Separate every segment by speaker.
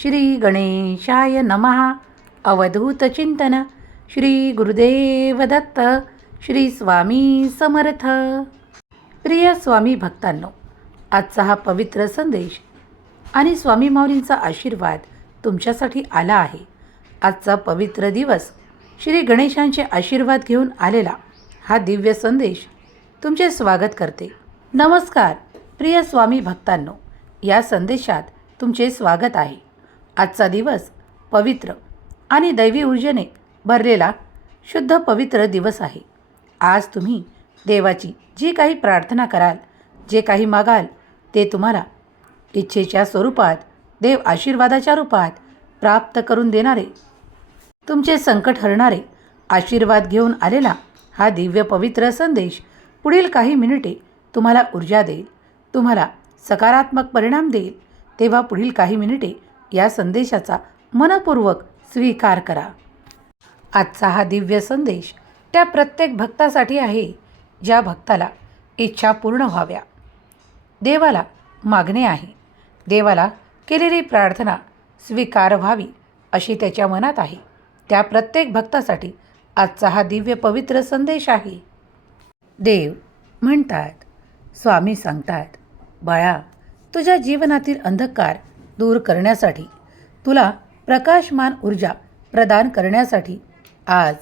Speaker 1: श्री गणेशाय नमः. अवधूत चिंतन. श्री गुरुदेव दत्त. श्री स्वामी समर्थ. प्रिय स्वामी भक्तांनो आजचा हा पवित्र संदेश आणि स्वामी माऊलींचा आशीर्वाद तुमच्यासाठी आला आहे. आजचा पवित्र दिवस श्री गणेशांचे आशीर्वाद घेऊन आलेला हा दिव्य संदेश तुमचे स्वागत करते. नमस्कार प्रिय स्वामी भक्तांनो या संदेशात तुमचे स्वागत आहे. आजचा दिवस पवित्र आणि दैवी ऊर्जेने भरलेला शुद्ध पवित्र दिवस आहे. आज तुम्ही देवाची जी काही प्रार्थना कराल जे काही मागाल ते तुम्हाला इच्छेच्या स्वरूपात देव आशीर्वादाच्या रूपात प्राप्त करून देणारे तुमचे संकट हरणारे आशीर्वाद घेऊन आलेला हा दिव्य पवित्र संदेश पुढील काही मिनिटे तुम्हाला ऊर्जा देईल तुम्हाला सकारात्मक परिणाम देईल. तेव्हा पुढील काही मिनिटे या संदेशाचा मनपूर्वक स्वीकार करा. आजचा हा दिव्य संदेश त्या प्रत्येक भक्तासाठी आहे ज्या भक्ताला इच्छा पूर्ण व्हाव्या. देवाला मागणे आहे. देवाला केलेली प्रार्थना स्वीकार व्हावी अशी त्याच्या मनात आहे. त्या प्रत्येक भक्तासाठी आजचा हा दिव्य पवित्र संदेश आहे. देव म्हणतात स्वामी सांगतात बाळा तुझ्या जीवनातील अंधकार दूर करण्यासाठी तुला प्रकाशमान ऊर्जा प्रदान करण्यासाठी आज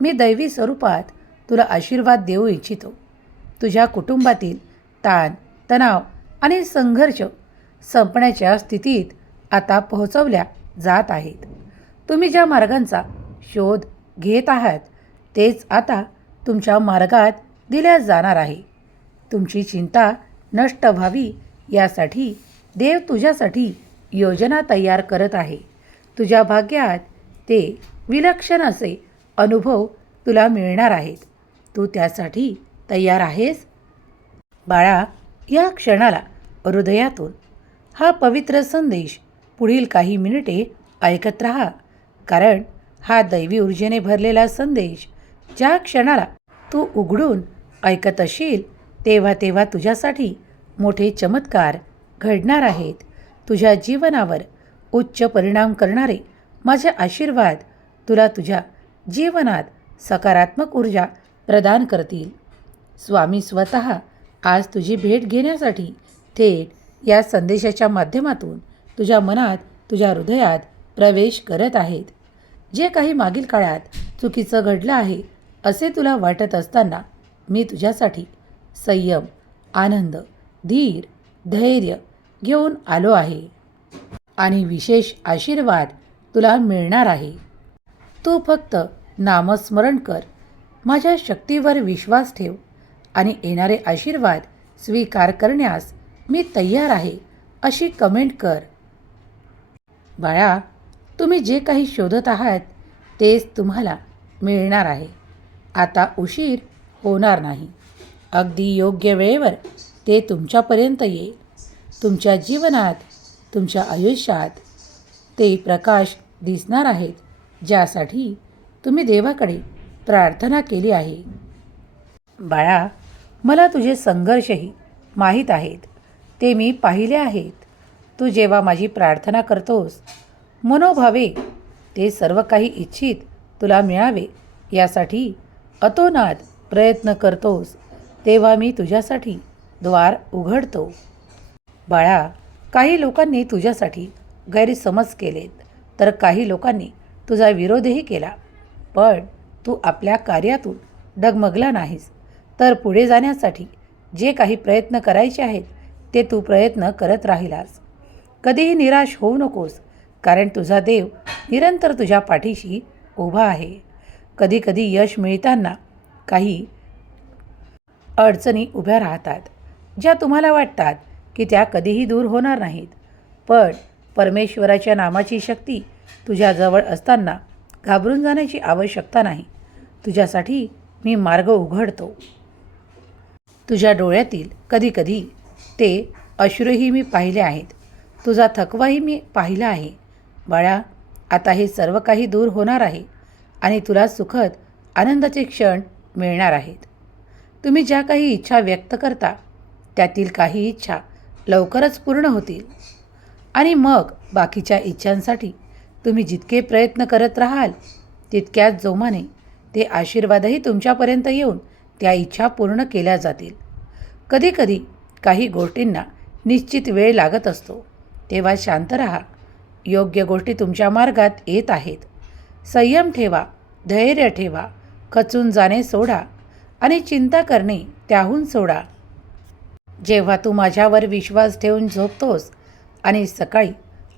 Speaker 1: मी दैवी स्वरूपात तुला आशीर्वाद देऊ इच्छितो. तुझ्या कुटुंबातील ताण तणाव आणि संघर्ष संपण्याच्या स्थितीत आता पोहोचवल्या जात आहेत. तुम्ही ज्या मार्गांचा शोध घेत आहात तेच आता तुमच्या मार्गात दिल्या जाणार आहे. तुमची चिंता नष्ट व्हावी यासाठी देव तुझ्यासाठी योजना तयार करत आहे. तुझ्या भाग्यात ते विलक्षण असे अनुभव तुला मिळणार आहेत. तू त्यासाठी तयार आहेस? बाळा या क्षणाला हृदयातून हा पवित्र संदेश पुढील काही मिनिटे ऐकत राहा. कारण हा दैवी ऊर्जेने भरलेला संदेश ज्या क्षणाला तू उघडून ऐकत असशील तेव्हा तेव्हा तुझ्यासाठी मोठे चमत्कार घडणार आहेत. तुझ्या जीवनावर उच्च परिणाम करणारे माझे आशीर्वाद तुला तुझ्या जीवनात सकारात्मक ऊर्जा प्रदान करतील. स्वामी स्वतः आज तुझी भेट घेण्यासाठी थेट या संदेशाच्या माध्यमातून तुझ्या मनात तुझ्या हृदयात प्रवेश करत आहेत. जे काही मागील काळात चुकीचं घडलं आहे असे तुला वाटत असताना मी तुझ्यासाठी संयम आनंद धीर धैर्य घेऊन आलो आहे. आणि विशेष आशीर्वाद तुला मिळणार आहे. तू फक्त नामस्मरण कर. माझ्या शक्तीवर विश्वास ठेव आणि येणारे आशीर्वाद स्वीकार करण्यास मी तयार आहे अशी कमेंट कर. बाळा तुम्ही जे काही शोधत आहात तेच तुम्हाला मिळणार आहे. आता उशीर होणार नाही. अगदी योग्य वेळेवर ते तुमच्यापर्यंत येईल. तुमच्या जीवनात तुमच्या आयुष्यात ते प्रकाश दिसणार आहेत ज्यासाठी तुम्ही देवाकडे प्रार्थना केली आहे. बाळा मला तुझे संघर्षही माहीत आहेत. ते मी पाहिले आहेत. तू जेव्हा माझी प्रार्थना करतोस मनोभावे ते सर्व काही इच्छित तुला मिळावे यासाठी अतोनात प्रयत्न करतोस तेव्हा मी तुझ्यासाठी द्वार उघडतो. बाळा काही लोकांनी तुझ्यासाठी गैरसमज केलेत. तर काही लोकांनी तुझा विरोधही केला. पण तू आपल्या कार्यातून डगमगला नाहीस. तर पुढे जाण्यासाठी जे काही प्रयत्न करायचे आहेत ते तू प्रयत्न करत राहिलास. कधीही निराश होऊ नकोस कारण तुझा देव निरंतर तुझ्या पाठीशी उभा आहे. कधीकधी यश मिळताना काही अडचणी उभ्या राहतात ज्या तुम्हाला वाटतात की त्या कधीही दूर होणार नाहीत. पण परमेश्वराच्या नामाची शक्ती तुझ्याजवळ असताना घाबरून जाण्याची आवश्यकता नाही. तुझ्यासाठी मी मार्ग उघडतो. तुझ्या डोळ्यातील कधीकधी ते अश्रूही मी पाहिले आहेत. तुझा थकवाही मी पाहिला आहे. बाळा आता हे सर्व काही दूर होणार आहे आणि तुला सुखद आनंदाचे क्षण मिळणार आहेत. तुम्ही ज्या काही इच्छा व्यक्त करता त्यातील काही इच्छा लवकरच पूर्ण होतील. आणि मग बाकीच्या इच्छांसाठी तुम्ही जितके प्रयत्न करत राहाल तितक्याच जोमाने ते आशीर्वादही तुमच्यापर्यंत येऊन त्या इच्छा पूर्ण केल्या जातील. कधीकधी काही गोष्टींना निश्चित वेळ लागत असतो. तेव्हा शांत राहा. योग्य गोष्टी तुमच्या मार्गात येत आहेत. संयम ठेवा धैर्य ठेवा खचून जाणे सोडा आणि चिंता करणे त्याहून सोडा. जेव्हा तू माझ्यावर विश्वास ठेवून झोपतोस आणि सकाळी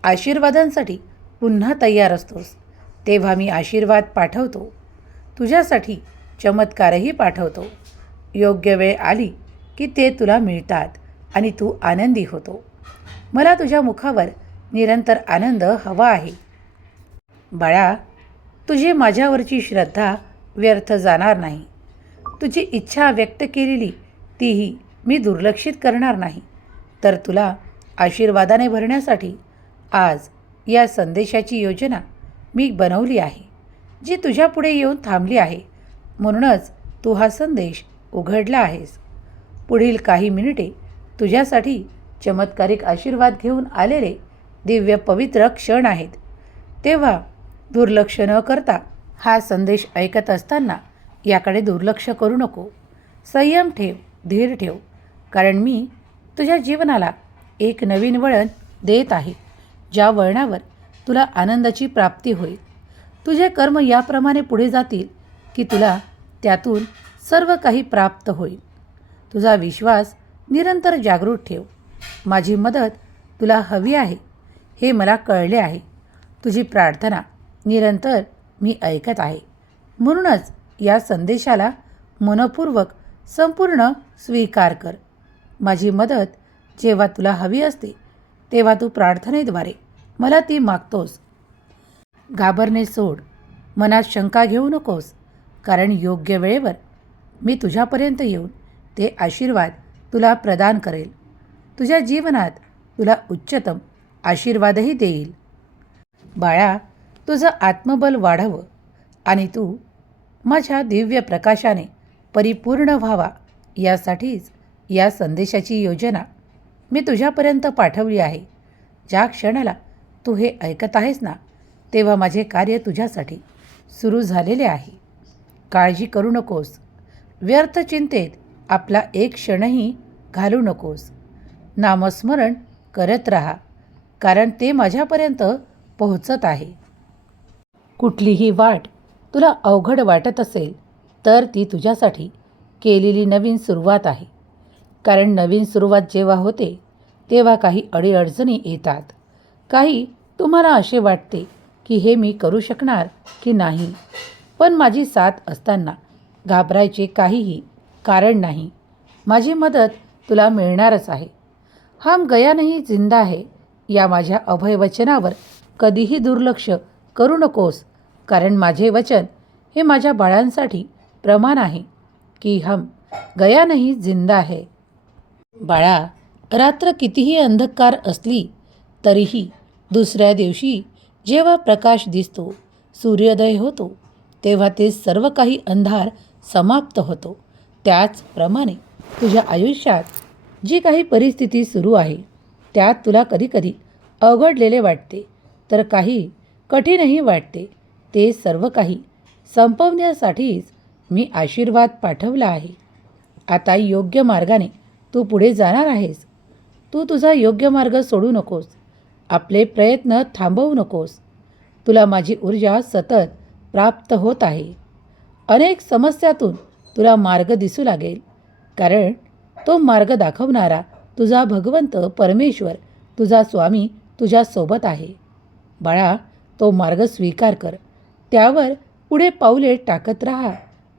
Speaker 1: आशीर्वादांसाठी पुन्हा तयार असतोस तेव्हा मी आशीर्वाद पाठवतो. तुझ्यासाठी चमत्कारही पाठवतो. योग्य वेळ आली की ते तुला मिळतात आणि तू आनंदी होतो. मला तुझ्या मुखावर निरंतर आनंद हवा आहे. बाळा तुझी माझ्यावरची श्रद्धा व्यर्थ जाणार नाही. तुझी इच्छा व्यक्त केलेली तीही मी दुर्लक्षित करणार नाही. तर तुला आशीर्वादाने भरण्यासाठी आज या संदेशाची योजना मी बनवली आहे जी तुझ्यापुढे येऊन थांबली आहे. म्हणूनच तू हा संदेश उघडला आहेस. पुढील काही मिनिटे तुझ्यासाठी चमत्कारिक आशीर्वाद घेऊन आलेले दिव्य पवित्र क्षण आहेत. तेव्हा दुर्लक्ष न करता हा संदेश ऐकत असताना याकडे दुर्लक्ष करू नको. संयम ठेव धीर ठेव. कारण मी तुझ्या जीवनाला एक नवीन वळण देत आहे ज्या वळणावर तुला आनंदाची प्राप्ती होईल. तुझे कर्म याप्रमाणे पुढे जातील की तुला त्यातून सर्व काही प्राप्त होईल. तुझा विश्वास निरंतर जागृत ठेव. माझी मदत तुला हवी आहे हे मला कळले आहे. तुझी प्रार्थना निरंतर मी ऐकत आहे. म्हणूनच या संदेशाला मनपूर्वक संपूर्ण स्वीकार कर. माझी मदत जेव्हा तुला हवी असते तेव्हा तू प्रार्थनेद्वारे मला ती मागतोस. घाबरणे सोड. मनात शंका घेऊ नकोस कारण योग्य वेळेवर मी तुझ्यापर्यंत येऊन ते आशीर्वाद तुला प्रदान करेल. तुझ्या जीवनात तुला उच्चतम आशीर्वादही देईल. बाळा तुझं आत्मबल वाढवं आणि तू माझ्या दिव्य प्रकाशाने परिपूर्ण व्हावा यासाठीच या संदेशाची योजना मी तुझ्यापर्यंत पाठवली आहे. ज्या क्षणाला तू हे ऐकत आहेस ना तेव्हा माझे कार्य तुझ्यासाठी सुरू झालेले आहे. काळजी करू नकोस. व्यर्थ चिंतेत आपला एक क्षणही घालू नकोस. नामस्मरण करत राहा कारण ते माझ्यापर्यंत पोहोचत आहे. कुठलीही वाट तुला अवघड वाटत असेल तर ती तुझ्यासाठी केलेली नवीन सुरुवात आहे. कारण नवीन सुरुवात जेव्हा होते तेव्हा काही अडीअडचणी येतात. काही तुम्हाला असे वाटते की हे मी करू शकणार की नाही. पण माझी साथ असताना घाबरायचे काहीही कारण नाही. माझी मदत तुला मिळणारच आहे. हम गया नाही जिंदा है या माझ्या अभयवचनावर कधीही दुर्लक्ष करू नकोस कारण माझे वचन हे माझ्या बाळांसाठी प्रमाण आहे की हम गया नाही जिंदा है. बाळा रात्र कितीही अंधकार असली तरीही दुसऱ्या दिवशी जेव्हा प्रकाश दिसतो सूर्योदय होतो तेव्हा ते सर्व काही अंधार समाप्त होतो. त्याचप्रमाणे तुझ्या आयुष्यात जी काही परिस्थिती सुरू आहे त्यात तुला कधीकधी अवघडलेले वाटते तर काही कठीणही वाटते ते सर्व काही संपवण्यासाठीच मी आशीर्वाद पाठवला आहे. आता योग्य मार्गाने तू पुढे जाणार आहेस. तू तुझा योग्य मार्ग सोडू नकोस. आपले प्रयत्न थांबवू नकोस. तुला माझी ऊर्जा सतत प्राप्त होत आहे. अनेक समस्यातून तुला मार्ग दिसू लागेल. कारण तो मार्ग दाखवणारा तुझा भगवंत परमेश्वर तुझा स्वामी तुझ्यासोबत आहे. बाळा तो मार्ग स्वीकार कर. त्यावर पुढे पाऊले टाकत राहा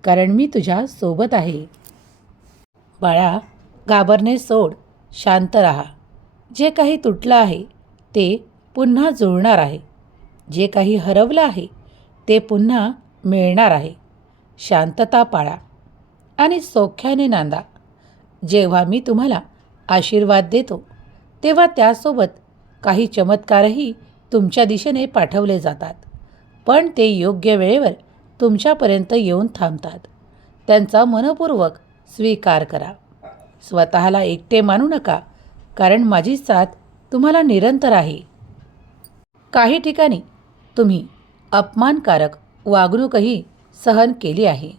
Speaker 1: कारण मी तुझ्या सोबत आहे. बाळा घाबरणे सोड शांत राहा. जे काही तुटलं आहे ते पुन्हा जुळणार आहे. जे काही हरवलं आहे ते पुन्हा मिळणार आहे. शांतता पाळा आणि सौख्याने नांदा. जेव्हा मी तुम्हाला आशीर्वाद देतो तेव्हा त्यासोबत काही चमत्कारही तुमच्या दिशेने पाठवले जातात. पण ते योग्य वेळेवर तुमच्यापर्यंत येऊन थांबतात. त्यांचा मनपूर्वक स्वीकार करा. स्वतःला एकटे मानू नका कारण माझी साथ तुम्हाला निरंतर आहे. काही ठिकाणी तुम्ही अपमानकारक वागणूकही सहन केली आहे.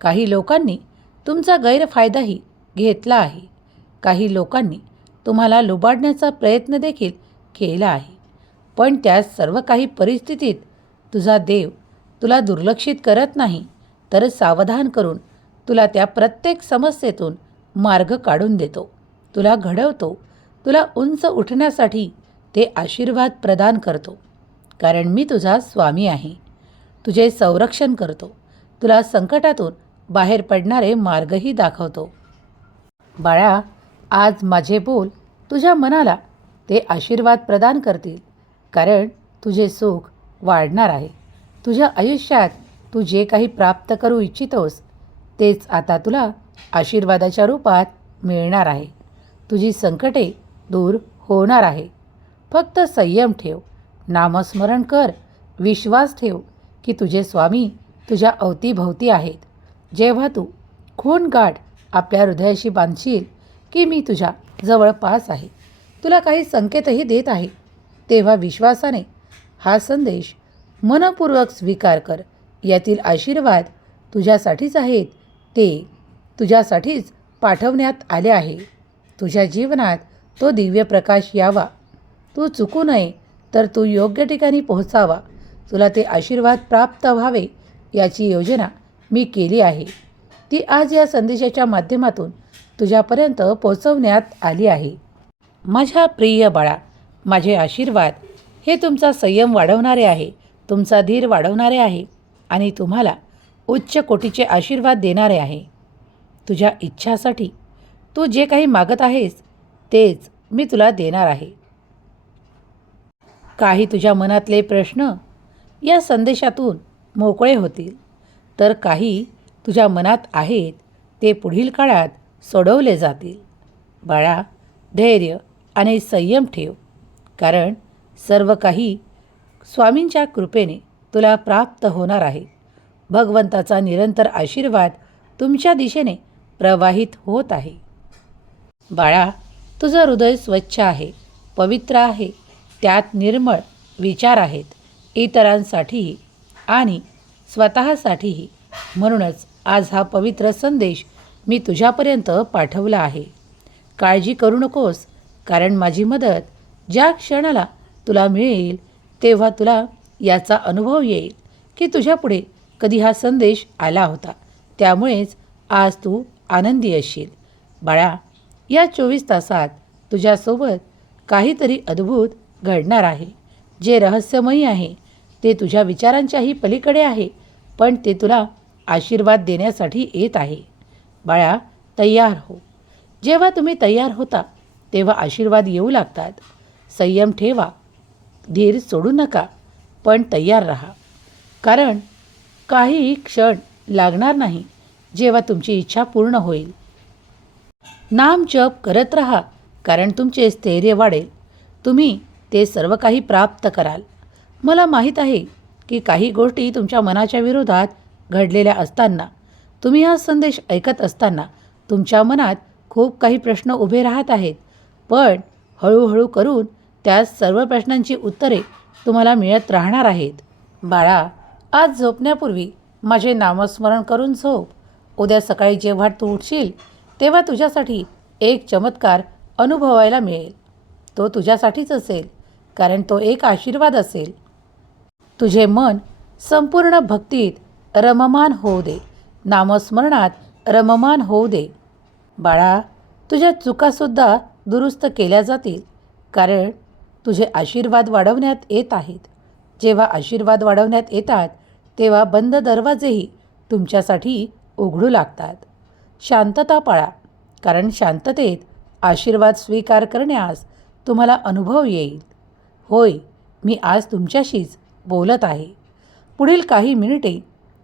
Speaker 1: काही लोकांनी तुमचा गैरफायदाही घेतला आहे. काही लोकांनी तुम्हाला लुबाडण्याचा प्रयत्न देखील केला आहे. पण त्या सर्व काही परिस्थितीत तुझा देव तुला दुर्लक्षित करत नाही तर सावधान करून तुला त्या प्रत्येक समस्येतून मार्ग काढून देतो. तुला घडवतो. तुला उंच उठण्यासाठी ते आशीर्वाद प्रदान करतो. कारण मी तुझा स्वामी आहे. तुझे संरक्षण करतो. तुला संकटातून बाहेर पडणारे मार्गही दाखवतो. बाळा आज माझे बोल तुझ्या मनाला ते आशीर्वाद प्रदान करतील. कारण तुझे सुख वाढणार आहे. तुझ्या आयुष्यात तू जे काही प्राप्त करू इच्छितोस तेच आता तुला आशीर्वादाच्या रूपात मिळणार आहे. तुझी संकटे दूर होणार आहे. फक्त संयम ठेव नामस्मरण कर विश्वास ठेव की तुझे स्वामी तुझ्या अवतीभोवती आहेत. जेव्हा तू खून गाठ आपल्या हृदयाशी बांधशील की मी तुझ्या जवळपास आहे तुला काही संकेतही देत आहे तेव्हा विश्वासाने हा संदेश मनपूर्वक स्वीकार कर. यातील आशीर्वाद तुझ्यासाठीच आहेत ते तुझ्यासाठीच पाठवण्यात आले आहे. तुझ्या जीवनात तो दिव्य प्रकाश यावा. तू चुकू नये तर तू योग्य ठिकाणी पोहोचावा. तुला ते आशीर्वाद प्राप्त व्हावे याची योजना मी केली आहे. ती आज या संदेशाच्या माध्यमातून तुझ्यापर्यंत पोचवण्यात आली आहे. माझ्या प्रिय बाळा माझे आशीर्वाद हे तुमचा संयम वाढवणारे आहे तुमचा धीर वाढवणारे आहे आणि तुम्हाला उच्च कोटीचे आशीर्वाद देणारे आहे. तुझ्या इच्छासाठी तू जे काही मागत आहेस तेच मी तुला देणार आहे. काही तुझ्या मनातले प्रश्न या संदेशातून मोकळे होतील. तर काही तुझ्या मनात आहेत ते पुढील काळात सोडवले जातील. बाळा धैर्य आणि संयम ठेव. कारण सर्व काही स्वामींच्या कृपेने तुला प्राप्त होणार आहे. भगवंताचा निरंतर आशीर्वाद तुमच्या दिशेने प्रवाहित होत आहे. बाळा तुझं हृदय स्वच्छ आहे पवित्र आहे त्यात निर्मळ विचार आहेत इतरांसाठीही आणि स्वतःसाठीही. म्हणूनच आज हा पवित्र संदेश मी तुझ्यापर्यंत पाठवला आहे. काळजी करू नकोस कारण माझी मदत ज्या क्षणाला तुला मिळेल तेव्हा तुला याचा अनुभव येईल की तुझ्यापुढे कधी हा संदेश आला होता. त्यामुळेच आज तू आनंदी असशील बाळा या चोवीस तासात तुझ्यासोबत काहीतरी अद्भुत घडणार आहे. जे रहस्यमयी आहे ते तुझ्या विचारांच्याही पलीकडे आहे पण ते तुला आशीर्वाद देण्यासाठी येत आहे. बाळा तयार हो. जेव्हा तुम्ही तयार होता तेव्हा आशीर्वाद येऊ लागतात. संयम ठेवा. धीर सोडू नका पण तयार राहा. कारण काही क्षण लागणार नाही जेव्हा तुमची इच्छा पूर्ण होईल. नाम जप करत राहा कारण तुमचे स्थैर्य वाढेल. तुम्ही ते सर्व काही प्राप्त कराल. मला माहीत आहे की काही गोष्टी तुमच्या मनाच्या विरोधात घडलेल्या असताना तुम्ही हा संदेश ऐकत असताना तुमच्या मनात खूप काही प्रश्न उभे राहत आहेत. पण हळूहळू करून त्या सर्व प्रश्नांची उत्तरे तुम्हाला मिळत राहणार आहेत. बाळा आज झोपण्यापूर्वी माझे नामस्मरण करून झोप. उद्या सकाळी जेव्हा तू उठशील तेव्हा तुझ्यासाठी एक चमत्कार अनुभवायला मिळेल. तो तुझ्यासाठीच असेल कारण तो एक आशीर्वाद असेल. तुझे मन संपूर्ण भक्तीत रममान होऊ दे. नामस्मरणात रममान होऊ दे. बाळा तुझ्या चुकासुद्धा दुरुस्त केल्या जातील कारण तुझे आशीर्वाद वाढवण्यात येत आहेत. जेव्हा आशीर्वाद वाढवण्यात येतात तेव्हा बंद दरवाजेही तुमच्यासाठी उघडू लागतात. शांतता पाळा कारण शांततेत आशीर्वाद स्वीकार करण्यास तुम्हाला अनुभव येईल. होय मी आज तुमच्याशीच बोलत आहे. पुढील काही मिनिटे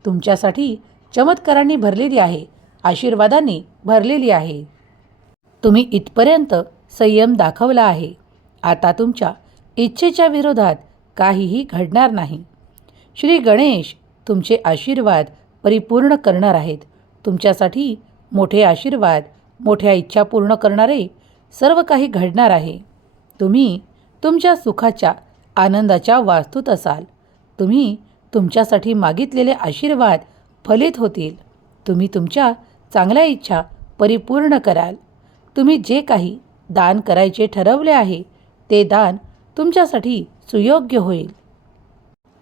Speaker 1: तुमच्यासाठी चमत्कारांनी भरलेली आहे आशीर्वादांनी भरलेली आहे. तुम्ही इथपर्यंत संयम दाखवला आहे. आता तुमच्या इच्छेच्या विरोधात काहीही घडणार नाही. श्री गणेश तुमचे आशीर्वाद परिपूर्ण करणार आहेत. तुमच्यासाठी मोठे आशीर्वाद मोठ्या इच्छा पूर्ण करणारे सर्व काही घडणार आहे. तुम्ही तुमच्या सुखाच्या आनंदाच्या वास्तूत असाल. तुम्ही तुमच्यासाठी मागितलेले आशीर्वाद फलित होतील. तुम्ही तुमच्या चांगल्या इच्छा परिपूर्ण कराल. तुम्ही जे काही दान करायचे ठरवले आहे ते दान तुमच्यासाठी सुयोग्य होईल.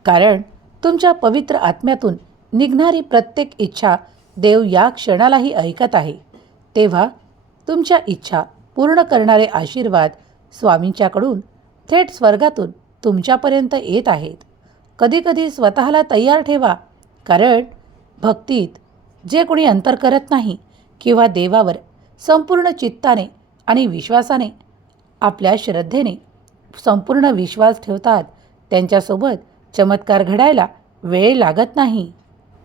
Speaker 1: कारण तुमच्या पवित्र आत्म्यातून निघणारी प्रत्येक इच्छा देव या क्षणालाही ऐकत आहे. तेव्हा तुमच्या इच्छा पूर्ण करणारे आशीर्वाद स्वामींच्याकडून थेट स्वर्गातून तुमच्यापर्यंत येत आहेत. कधीकधी स्वतःला तयार ठेवा कारण भक्तीत जे कोणी अंतर करत नाही किंवा देवावर संपूर्ण चित्ताने आणि विश्वासाने आपल्या श्रद्धेने संपूर्ण विश्वास ठेवतात त्यांच्यासोबत चमत्कार घडायला वेळ लागत नाही.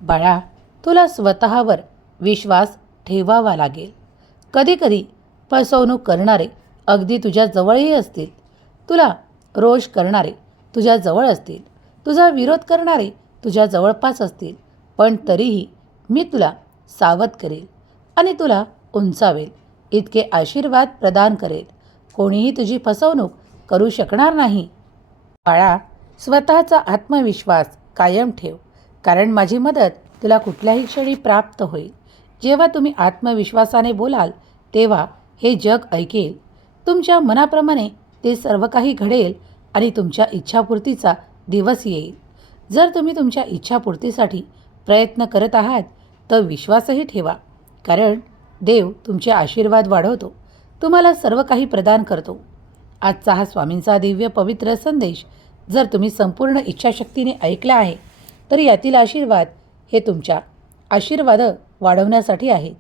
Speaker 1: बाळा तुला स्वतःवर विश्वास ठेवावा लागेल. कधीकधी फसवणूक करणारे अगदी तुझ्या जवळही असतील. तुला रोष करणारे तुझ्या जवळ असतील. तुझा विरोध करणारे तुझ्या जवळपास असतील. पण तरीही मी तुला सावध करेल आणि तुला उंचावेल. इतके आशीर्वाद प्रदान करेल. कोणीही तुझी फसवणूक करू शकणार नाही. बाळा स्वतःचा आत्मविश्वास कायम ठेव. कारण माझी मदत तुला कुठल्याही क्षणी प्राप्त होईल. जेव्हा तुम्ही आत्मविश्वासाने बोलाल तेव्हा हे जग ऐकेल. तुमच्या मनाप्रमाणे ते सर्व काही घडेल आणि तुमच्या इच्छापूर्तीचा दिवस येईल. जर तुम्ही तुमच्या इच्छापूर्तीसाठी प्रयत्न करत आहात तर विश्वासही ठेवा. कारण देव तुमचे आशीर्वाद वाढवतो. तुम्हाला सर्व काही प्रदान करतो. आजचा हा स्वामींचा दिव्य पवित्र संदेश जर तुम्ही संपूर्ण इच्छाशक्तीने ऐकला आहे तर यातील आशीर्वाद हे तुमच्या आशीर्वाद वाढवण्यासाठी आहेत.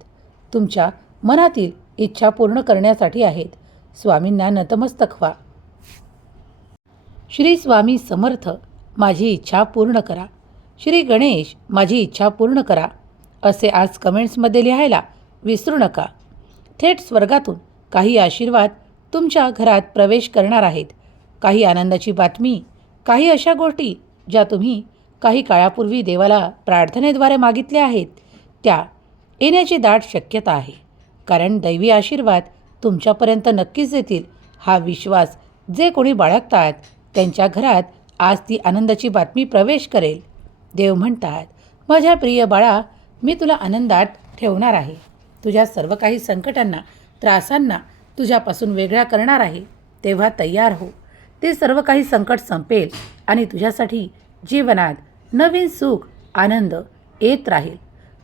Speaker 1: तुमच्या मनातील इच्छा पूर्ण करण्यासाठी आहेत. स्वामींना नतमस्तक व्हा. श्री स्वामी समर्थ माझी इच्छा पूर्ण करा. श्री गणेश माझी इच्छा पूर्ण करा. असे आज कमेंट्समध्ये लिहायला विसरू नका. थेट स्वर्गातून काही आशीर्वाद तुमच्या घरात प्रवेश करणार आहेत. काही आनंदाची बातमी काही अशा गोष्टी ज्या तुम्ही काही काळापूर्वी देवाला प्रार्थनेद्वारे मागितल्या आहेत त्या येण्याची दाट शक्यता आहे. कारण दैवी आशीर्वाद तुमच्यापर्यंत नक्कीच येतील हा विश्वास जे कोणी बाळगतात त्यांच्या घरात आज ती आनंदाची बातमी प्रवेश करेल. देव म्हणतात माझ्या प्रिय बाळा मी तुला आनंदात ठेवणार आहे. तुझ्या सर्व काही संकटांना त्रासांना तुझ्यापासून वेगळा करणार आहे. तेव्हा तयार हो. ते सर्व काही संकट संपेल आणि तुझ्यासाठी जीवनात नवीन सुख आनंद येत राहील.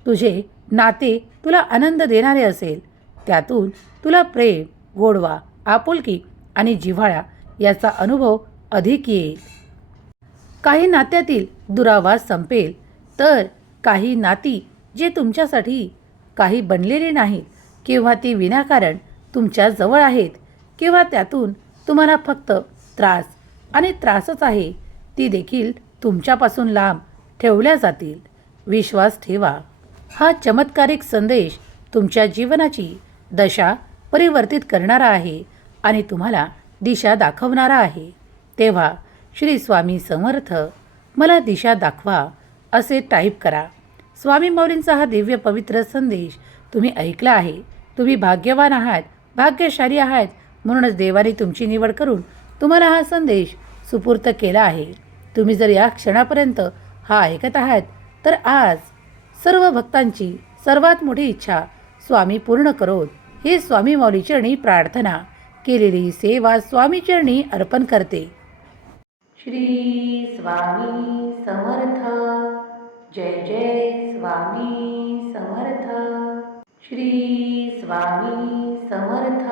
Speaker 1: तुझे नाते तुला आनंद देणारे असेल. त्यातून तुला प्रेम गोडवा आपुलकी आणि जिव्हाळा याचा अनुभव अधिक येईल. काही नात्यातील दुरावास संपेल तर काही नाती जे तुमच्यासाठी काही बनलेली नाहीत किंवा ती विनाकारण तुमच्या जवळ आहेत किंवा त्यातून तुम्हाला फक्त त्रास आणि त्रासच आहे ती देखील तुमच्यापासून लांब ठेवल्या जातील. विश्वास ठेवा. हा चमत्कारिक संदेश तुमच्या जीवनाची दशा परिवर्तित करणारा आहे आणि तुम्हाला दिशा दाखवणारा आहे. तेव्हा श्री स्वामी समर्थ मला दिशा दाखवा असे टाईप करा. स्वामी मौलींचा हा दिव्य पवित्र संदेश तुम्ही ऐकला आहे. तुम्ही भाग्यवान आहात भाग्यशाली आहात म्हणूनच देवाने तुमची निवड करून तुम्हाला हा संदेश सुपूर्त केला आहे. तुम्ही जर या क्षणापर्यंत हा ऐकत आहात तर आज सर्व भक्तांची सर्वात मोठी इच्छा स्वामी पूर्ण करोत. हे स्वामी मौलीचरणी प्रार्थना. केलेली सेवा स्वामीचरणी अर्पण करते. श्री स्वामी समर्थ. जय जय स्वामी समर्थ. श्री स्वामी समर्थ.